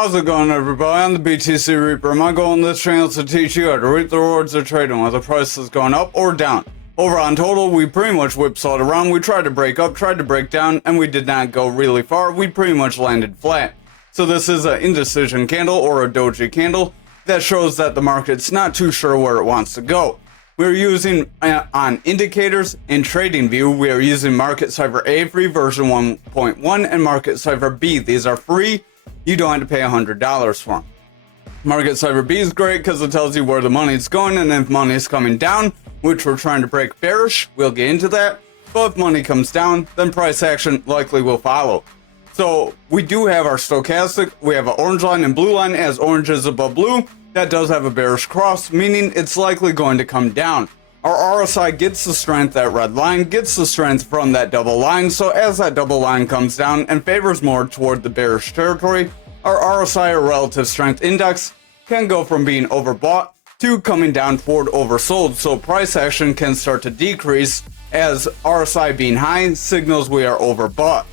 How's it going, everybody? I'm the BTC Reaper. My goal on this channel is to teach you how to reap the rewards of trading, whether the price is going up or down. Over on Total, we pretty much whipsawed around. We tried to break up, tried to break down, and we did not go really far. We pretty much landed flat. So this is an indecision candle or a doji candle that shows that the market's not too sure where it wants to go. We're using on indicators in TradingView, we are using Market Cipher A free version 1.1 and Market Cipher B. These are free. You don't have to pay $100 for them. Market Cipher B is great because it tells you where the money's going, and if money is coming down, which we're trying to break bearish, we'll get into that. But if money comes down, then price action likely will follow. So we do have our stochastic. We have an orange line and blue line. As orange is above blue, that does have a bearish cross, meaning it's likely going to come down. Our RSI gets the strength, that red line gets the strength from that double line. So as that double line comes down and favors more toward the bearish territory, our RSI, or relative strength index, can go from being overbought to coming down toward oversold. So price action can start to decrease as RSI being high signals we are overbought.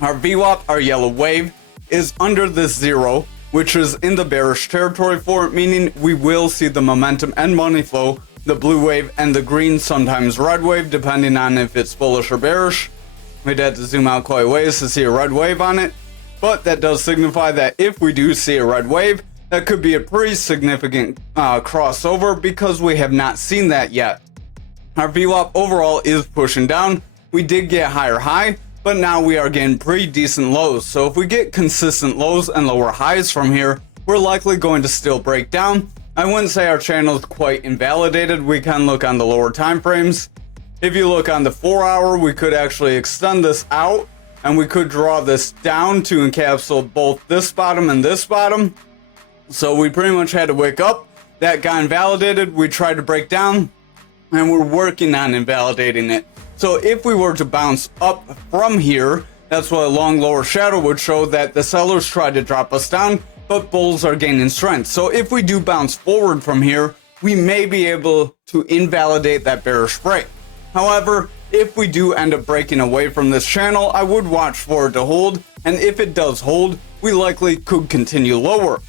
Our VWAP, our yellow wave, is under this zero, which is in the bearish territory for it, meaning we will see the momentum and money flow, the blue wave and the green, sometimes red wave, depending on if it's bullish or bearish. We'd have to zoom out quite a ways to see a red wave on it, but that does signify that if we do see a red wave, that could be a pretty significant crossover because we have not seen that yet. Our VWAP overall is pushing down. We did get higher high, but now we are getting pretty decent lows. So if we get consistent lows and lower highs from here, we're likely going to still break down. I wouldn't say our channel is quite invalidated. We can look on the lower time frames. If you look on the 4 hour, we could actually extend this out and we could draw this down to encapsulate both this bottom and this bottom. So we pretty much had to wake up. That got invalidated. We tried to break down and we're working on invalidating it. So if we were to bounce up from here, that's what a long lower shadow would show, that the sellers tried to drop us down, but bulls are gaining strength. So if we do bounce forward from here, we may be able to invalidate that bearish break. However, if we do end up breaking away from this channel, I would watch for it to hold, and if it does hold, we likely could continue lower.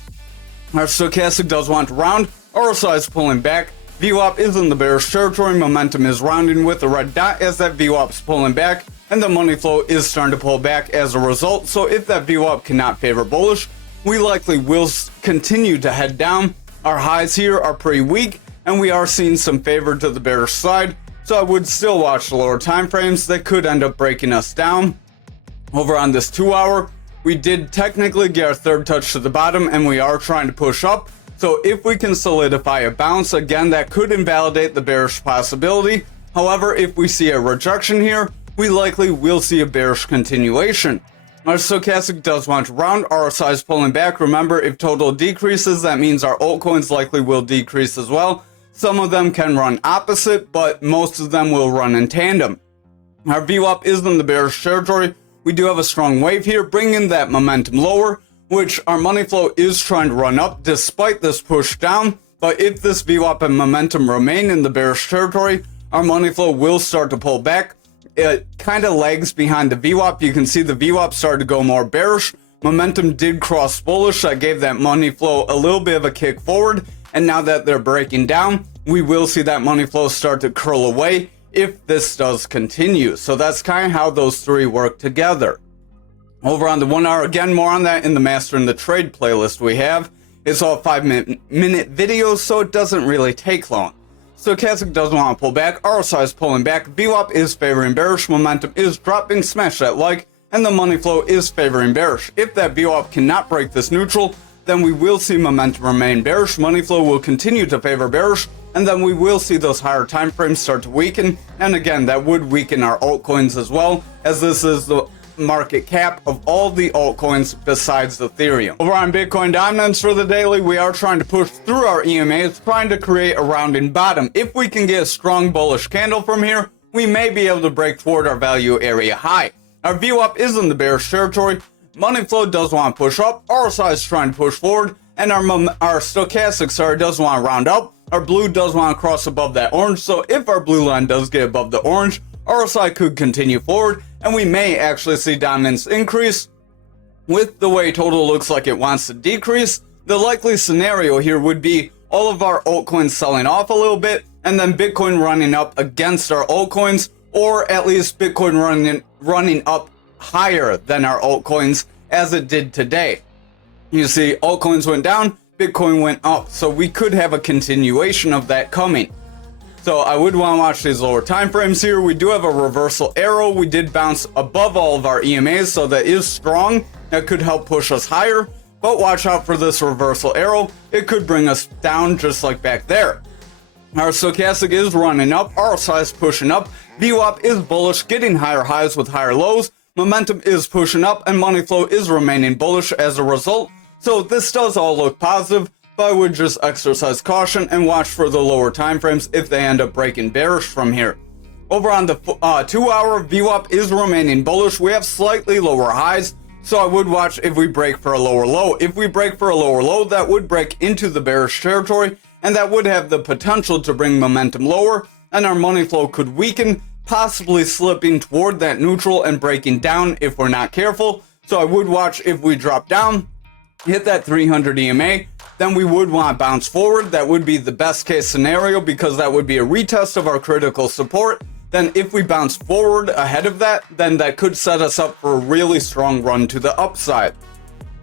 Our stochastic does want to round, RSI is pulling back, VWAP is in the bearish territory, momentum is rounding with the red dot as that VWAP is pulling back, and the money flow is starting to pull back as a result. So if that VWAP cannot favor bullish, we likely will continue to head down. Our highs here are pretty weak, and we are seeing some favor to the bearish side. So I would still watch the lower time frames that could end up breaking us down. Over on this 2 hour, we did technically get our third touch to the bottom, and we are trying to push up. So if we can solidify a bounce, again, that could invalidate the bearish possibility. However, if we see a rejection here, we likely will see a bearish continuation. Our stochastic does want to round, RSI is pulling back. Remember, if total decreases, that means our altcoins likely will decrease as well. Some of them can run opposite, but most of them will run in tandem. Our VWAP is in the bearish territory. We do have a strong wave here, bringing that momentum lower, which our money flow is trying to run up despite this push down. But if this VWAP and momentum remain in the bearish territory, our money flow will start to pull back. It kind of lags behind the VWAP. You can see the VWAP started to go more bearish. Momentum did cross bullish. That gave that money flow a little bit of a kick forward. And now that they're breaking down, we will see that money flow start to curl away if this does continue. So that's kind of how those three work together. Over on the 1 hour, again, more on that in the Mastering the Trade playlist we have. It's all 5-minute videos, so it doesn't really take long. Stochastic doesn't want to pull back, RSI is pulling back, VWAP is favoring bearish, momentum is dropping, smash that like, and the money flow is favoring bearish. If that VWAP cannot break this neutral, then we will see momentum remain bearish, money flow will continue to favor bearish, and then we will see those higher time frames start to weaken. And again, that would weaken our altcoins as well, as this is the market cap of all the altcoins besides Ethereum. Over on Bitcoin dominance for the daily, we are trying to push through our EMAs, trying to create a rounding bottom. If we can get a strong bullish candle from here, we may be able to break toward our value area high. Our VWAP is in the bearish territory, money flow does want to push up, RSI is trying to push forward, and our stochastic, does want to round up. Our blue does want to cross above that orange, so if our blue line does get above the orange, RSI could continue forward, and we may actually see dominance increase. with the way total looks like it wants to decrease, the likely scenario here would be all of our altcoins selling off a little bit and then Bitcoin running up against our altcoins, or at least Bitcoin running up higher than our altcoins as it did today. You see, altcoins went down, Bitcoin went up, so we could have a continuation of that coming. So I would want to watch these lower time frames here. We do have a reversal arrow. We did bounce above all of our EMAs, so that is strong. That could help push us higher, but watch out for this reversal arrow. It could bring us down just like back there. Our stochastic is running up, RSI is pushing up, VWAP is bullish, getting higher highs with higher lows, momentum is pushing up, and money flow is remaining bullish as a result. So this does all look positive, but I would just exercise caution and watch for the lower time frames if they end up breaking bearish from here. Over on the 2-hour, VWAP is remaining bullish. We have slightly lower highs, so I would watch if we break for a lower low. If we break for a lower low, that would break into the bearish territory, and that would have the potential to bring momentum lower, and our money flow could weaken, possibly slipping toward that neutral and breaking down if we're not careful. So I would watch if we drop down, hit that 300 EMA, then we would want to bounce forward. That would be the best case scenario because that would be a retest of our critical support. Then if we bounce forward ahead of that, then that could set us up for a really strong run to the upside.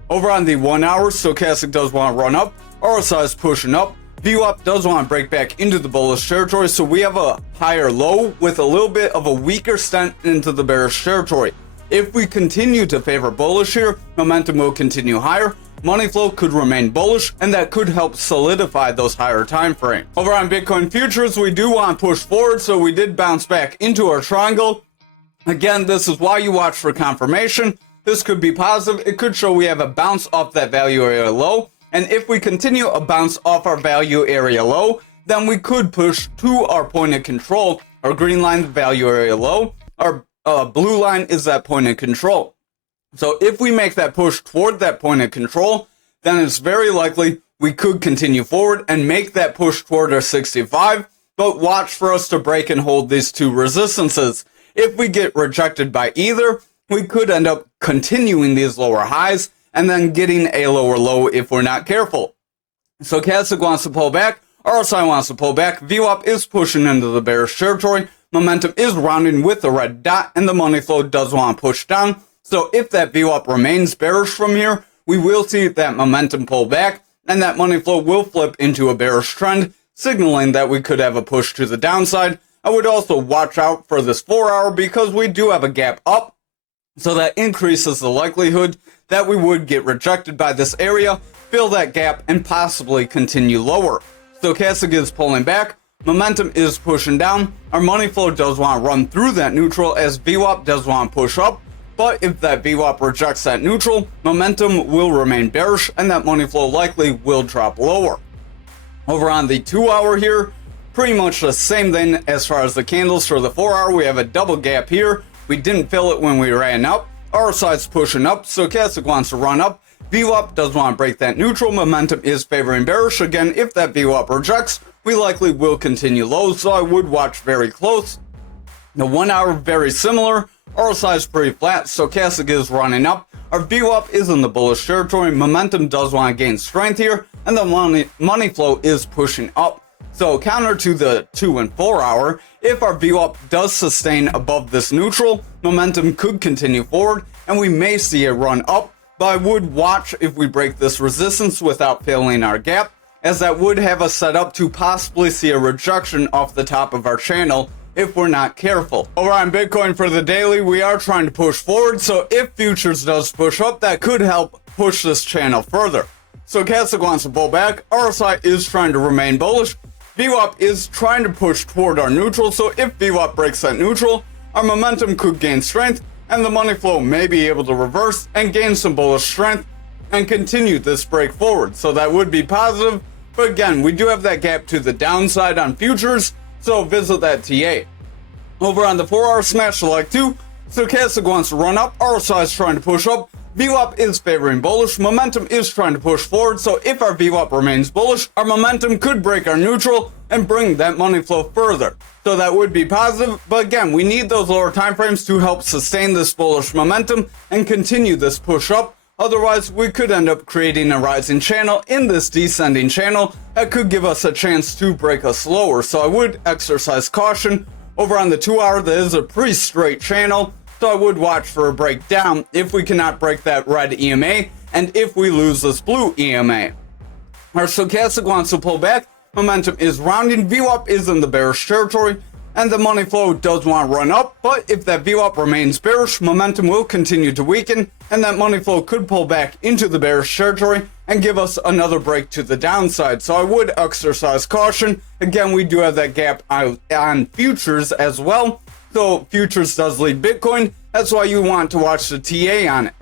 Over on the 1 hour, stochastic does want to run up, RSI is pushing up, VWAP does want to break back into the bullish territory, so we have a higher low with a little bit of a weaker stent into the bearish territory. If we continue to favor bullish here, momentum will continue higher, money flow could remain bullish, and that could help solidify those higher time frames. Over on Bitcoin futures, we do want to push forward, so we did bounce back into our triangle. Again, this is why you watch for confirmation. This could be positive. It could show we have a bounce off that value area low, and if we continue a bounce off our value area low, then we could push to our point of control. Our green line, the value area low. Our blue line is that point of control. So if we make that push toward that point of control, then it's very likely we could continue forward and make that push toward our 65, but watch for us to break and hold these two resistances. If we get rejected by either, we could end up continuing these lower highs and then getting a lower low if we're not careful. Stochastic wants to pull back, RSI wants to pull back, VWAP is pushing into the bearish territory, momentum is rounding with the red dot, and the money flow does want to push down. So if that VWAP remains bearish from here, we will see that momentum pull back, and that money flow will flip into a bearish trend, signaling that we could have a push to the downside. I would also watch out for this 4 hour because we do have a gap up, so that increases the likelihood that we would get rejected by this area, fill that gap, and possibly continue lower. Stochastic is pulling back, momentum is pushing down, our money flow does want to run through that neutral as VWAP does want to push up, but if that VWAP rejects that neutral, momentum will remain bearish and that money flow likely will drop lower. Over on the 2 hour here, pretty much the same thing as far as the candles. For the 4 hour, we have a double gap here. We didn't fill it when we ran up. RSI's pushing up, stochastic wants to run up. VWAP does want to break that neutral. Momentum is favoring bearish. Again, if that VWAP rejects, we likely will continue low, so I would watch very close. The 1 hour, very similar. RSI is pretty flat, stochastic is running up. Our VWAP is in the bullish territory. Momentum does want to gain strength here, and the money flow is pushing up. So counter to the 2 and 4 hour, if our VWAP does sustain above this neutral, momentum could continue forward, and we may see a run up, but I would watch if we break this resistance without filling our gap, as that would have us set up to possibly see a rejection off the top of our channel if we're not careful. Over on Bitcoin for the daily, we are trying to push forward, so if futures does push up, that could help push this channel further. Stochastic wants to pull back, RSI is trying to remain bullish, VWAP is trying to push toward our neutral, so if VWAP breaks that neutral, our momentum could gain strength, and the money flow may be able to reverse and gain some bullish strength and continue this break forward. So that would be positive, but again, we do have that gap to the downside on futures, so visit that TA. Over on the 4 hour, smash select 2, stochastic wants to run up, RSI is trying to push up, VWAP is favoring bullish, momentum is trying to push forward, so if our VWAP remains bullish, our momentum could break our neutral and bring that money flow further. So that would be positive, but again, we need those lower time frames to help sustain this bullish momentum and continue this push up. Otherwise, we could end up creating a rising channel in this descending channel that could give us a chance to break us lower. So I would exercise caution. Over on the 2 hour, that is a pretty straight channel, so I would watch for a breakdown if we cannot break that red EMA and if we lose this blue EMA. Our stochastic wants to pull back, momentum is rounding, VWAP is in the bearish territory, and the money flow does want to run up, but if that VWAP remains bearish, momentum will continue to weaken, and that money flow could pull back into the bearish territory and give us another break to the downside. So I would exercise caution. Again, we do have that gap on futures as well. So futures does lead Bitcoin. That's why you want to watch the TA on it.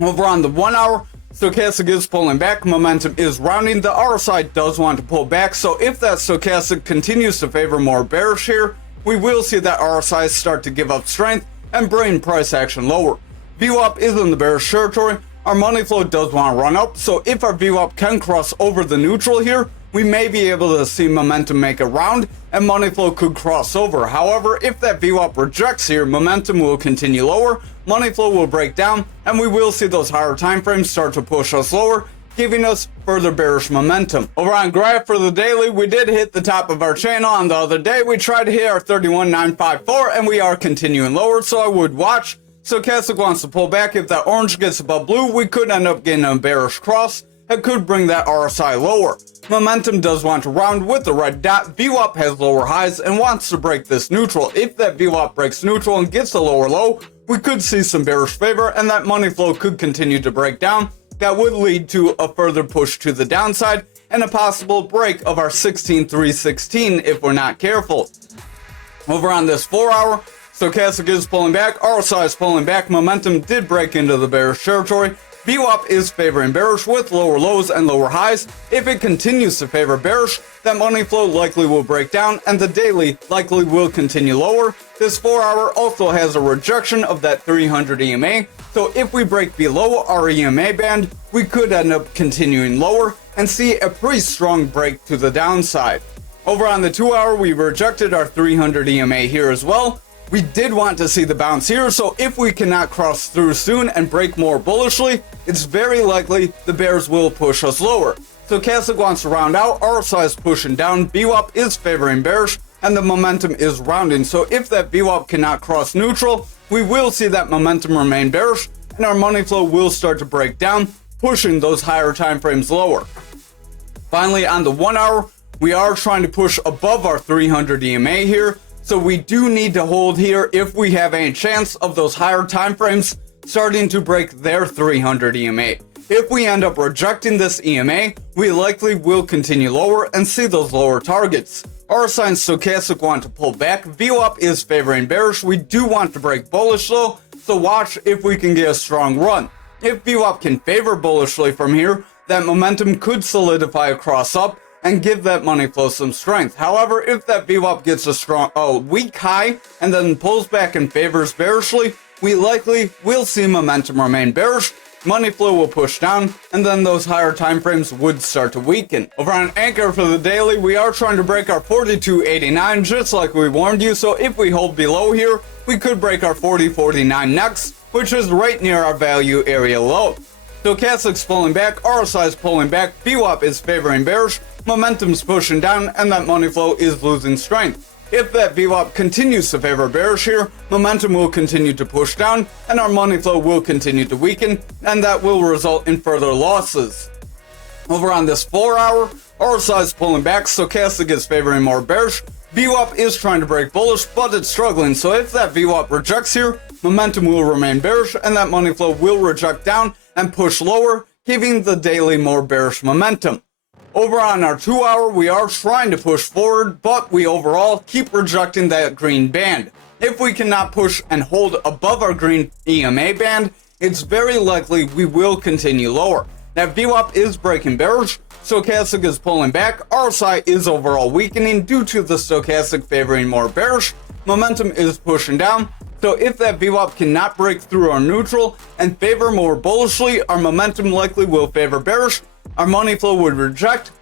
Over on the 1 hour, stochastic is pulling back, momentum is rounding. The RSI does want to pull back, so if that stochastic continues to favor more bearish here, we will see that RSI start to give up strength and bring price action lower. VWAP is in the bearish territory. Our money flow does want to run up, so if our VWAP can cross over the neutral here, we may be able to see momentum make a round and money flow could cross over. However, if that VWAP rejects here, momentum will continue lower, money flow will break down, and we will see those higher time frames start to push us lower, giving us further bearish momentum. Over on graph for the daily, we did hit the top of our channel on the other day. We tried to hit our 31,954 and we are continuing lower, so I would watch. Stochastic wants to pull back. If that orange gets above blue, we could end up getting a bearish cross that could bring that RSI lower. Momentum does want to round with the red dot. VWAP has lower highs and wants to break this neutral. If that VWAP breaks neutral and gets a lower low, we could see some bearish favor and that money flow could continue to break down. That would lead to a further push to the downside and a possible break of our 16,316 if we're not careful. Over on this 4 hour, stochastic is pulling back, RSI is pulling back, momentum did break into the bearish territory. VWAP is favoring bearish with lower lows and lower highs. If it continues to favor bearish, that money flow likely will break down and the daily likely will continue lower. This 4 hour also has a rejection of that 300 EMA, so if we break below our EMA band, we could end up continuing lower and see a pretty strong break to the downside. Over on the 2 hour, we rejected our 300 EMA here as well. We did want to see the bounce here, so if we cannot cross through soon and break more bullishly, it's very likely the bears will push us lower. Stochastic wants to round out, RSI is pushing down, VWAP is favoring bearish, and the momentum is rounding. So if that VWAP cannot cross neutral, we will see that momentum remain bearish, and our money flow will start to break down, pushing those higher time frames lower. Finally, on the 1 hour, we are trying to push above our 300 EMA here. So we do need to hold here if we have any chance of those higher time frames starting to break their 300 EMA. If we end up rejecting this EMA, we likely will continue lower and see those lower targets. RSI and stochastic want to pull back. VWAP is favoring bearish. We do want to break bullish though, so watch if we can get a strong run. If VWAP can favor bullishly from here, that momentum could solidify across up and give that money flow some strength. However, if that VWAP gets a weak high and then pulls back and favors bearishly, we likely will see momentum remain bearish, money flow will push down, and then those higher time frames would start to weaken. Over on Ankr for the daily, we are trying to break our 42.89 just like we warned you, so if we hold below here, we could break our 40.49 next, which is right near our value area low. Stochastic's pulling back, RSI is pulling back, VWAP is favoring bearish, momentum's pushing down, and that money flow is losing strength. If that VWAP continues to favor bearish here, momentum will continue to push down, and our money flow will continue to weaken, and that will result in further losses. Over on this 4 hour, RSI is pulling back, stochastic is favoring more bearish, VWAP is trying to break bullish, but it's struggling, so if that VWAP rejects here, momentum will remain bearish, and that money flow will reject down and push lower, giving the daily more bearish momentum. Over on our 2 hour, we are trying to push forward, but we overall keep rejecting that green band. If we cannot push and hold above our green EMA band, it's very likely we will continue lower. Now VWAP is breaking bearish, stochastic is pulling back, RSI is overall weakening due to the stochastic favoring more bearish, momentum is pushing down. So if that VWAP cannot break through our neutral and favor more bullishly, our momentum likely will favor bearish, our money flow would reject,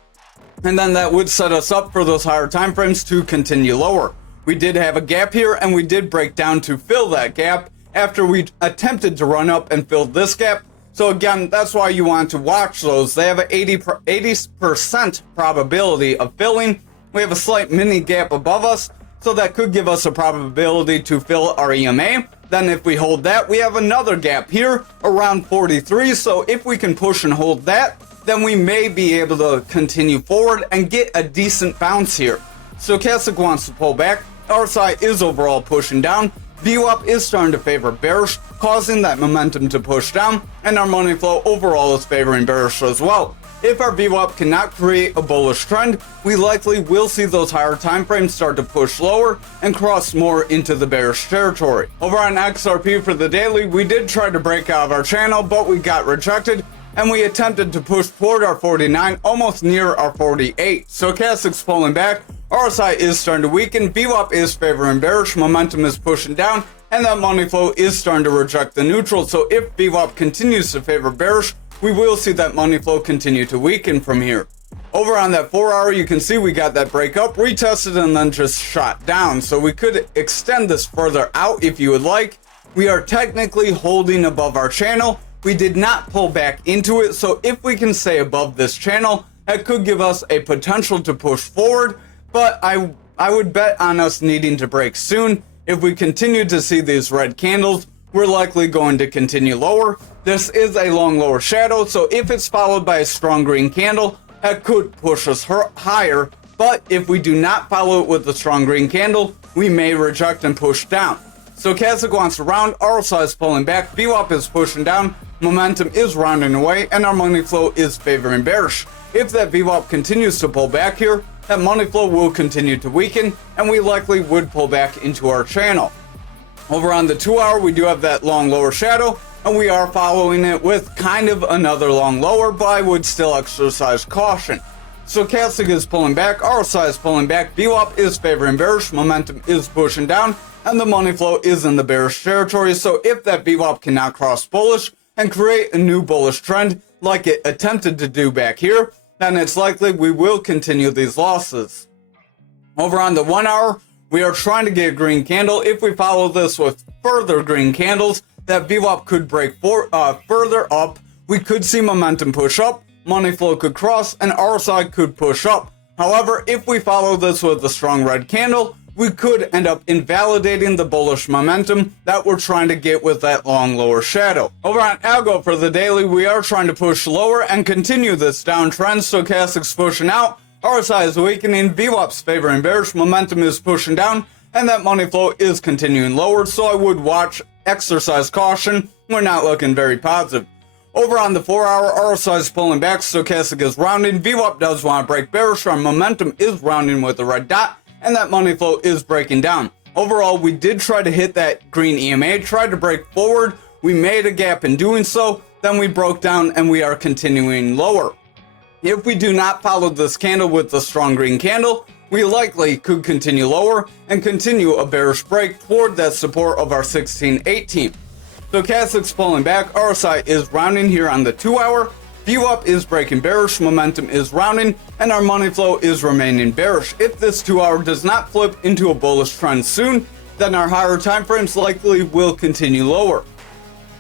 and then that would set us up for those higher time frames to continue lower. We did have a gap here and we did break down to fill that gap after we attempted to run up and fill this gap. So again, that's why you want to watch those. They have an 80% probability of filling. We have a slight mini gap above us, so that could give us a probability to fill our EMA. Then if we hold that, we have another gap here around 43. So if we can push and hold that, then we may be able to continue forward and get a decent bounce here. Stochastic wants to pull back. RSI is overall pushing down. VWAP is starting to favor bearish, causing that momentum to push down, and our money flow overall is favoring bearish as well. If our VWAP cannot create a bullish trend, we likely will see those higher time frames start to push lower and cross more into the bearish territory. Over on XRP for the daily, we did try to break out of our channel, but we got rejected, and we attempted to push toward our 49, almost near our 48. Stochastic's pulling back, RSI is starting to weaken, VWAP is favoring bearish, momentum is pushing down, and that money flow is starting to reject the neutral. So if VWAP continues to favor bearish, we will see that money flow continue to weaken from here. Over on that 4 hour, you can see we got that break up, retested, and then just shot down. So we could extend this further out if you would like. We are technically holding above our channel. We did not pull back into it. So if we can stay above this channel, that could give us a potential to push forward. But I would bet on us needing to break soon. If we continue to see these red candles, we're likely going to continue lower. This is a long lower shadow, so if it's followed by a strong green candle, that could push us higher. But if we do not follow it with a strong green candle, we may reject and push down. Stochastic wants to round, RSI is pulling back, VWAP is pushing down, momentum is rounding away, and our money flow is favoring bearish. If that VWAP continues to pull back here, that money flow will continue to weaken, and we likely would pull back into our channel. Over on the 2 hour, we do have that long lower shadow, and we are following it with kind of another long lower, but I would still exercise caution. Stochastic is pulling back, RSI is pulling back, VWAP is favoring bearish, momentum is pushing down, and the money flow is in the bearish territory. So if that VWAP cannot cross bullish and create a new bullish trend like it attempted to do back here, then it's likely we will continue these losses. Over on the 1 hour, we are trying to get a green candle. If we follow this with further green candles, that VWAP could break further up. We could see momentum push up, money flow could cross, and RSI could push up. However, if we follow this with a strong red candle, we could end up invalidating the bullish momentum that we're trying to get with that long lower shadow. Over on algo for the daily, we are trying to push lower and continue this downtrend. Stochastic's pushing out, RSI is weakening, VWAP's favoring bearish, momentum is pushing down, and that money flow is continuing lower, so I would exercise caution. We're not looking very positive. Over on the 4 hour, RSI is pulling back, Stochastic is rounding, VWAP does want to break bearish, our momentum is rounding with a red dot, and that money flow is breaking down. Overall, we did try to hit that green EMA, tried to break forward, we made a gap in doing so, then we broke down and we are continuing lower. If we do not follow this candle with the strong green candle, we likely could continue lower and continue a bearish break toward that support of our 1618. Stochastic's pulling back, RSI is rounding here on the 2 hour, VWAP is breaking bearish, momentum is rounding, and our money flow is remaining bearish. If this 2 hour does not flip into a bullish trend soon, then our higher time frames likely will continue lower.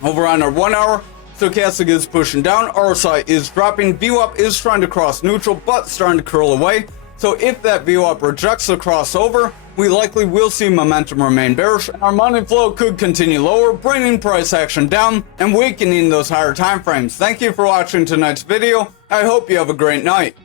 Over on our 1 hour, Stochastic is pushing down, RSI is dropping, VWAP is trying to cross neutral but starting to curl away. So if that VWAP rejects the crossover, we likely will see momentum remain bearish, and our money flow could continue lower, bringing price action down and weakening those higher time frames. Thank you for watching tonight's video. I hope you have a great night.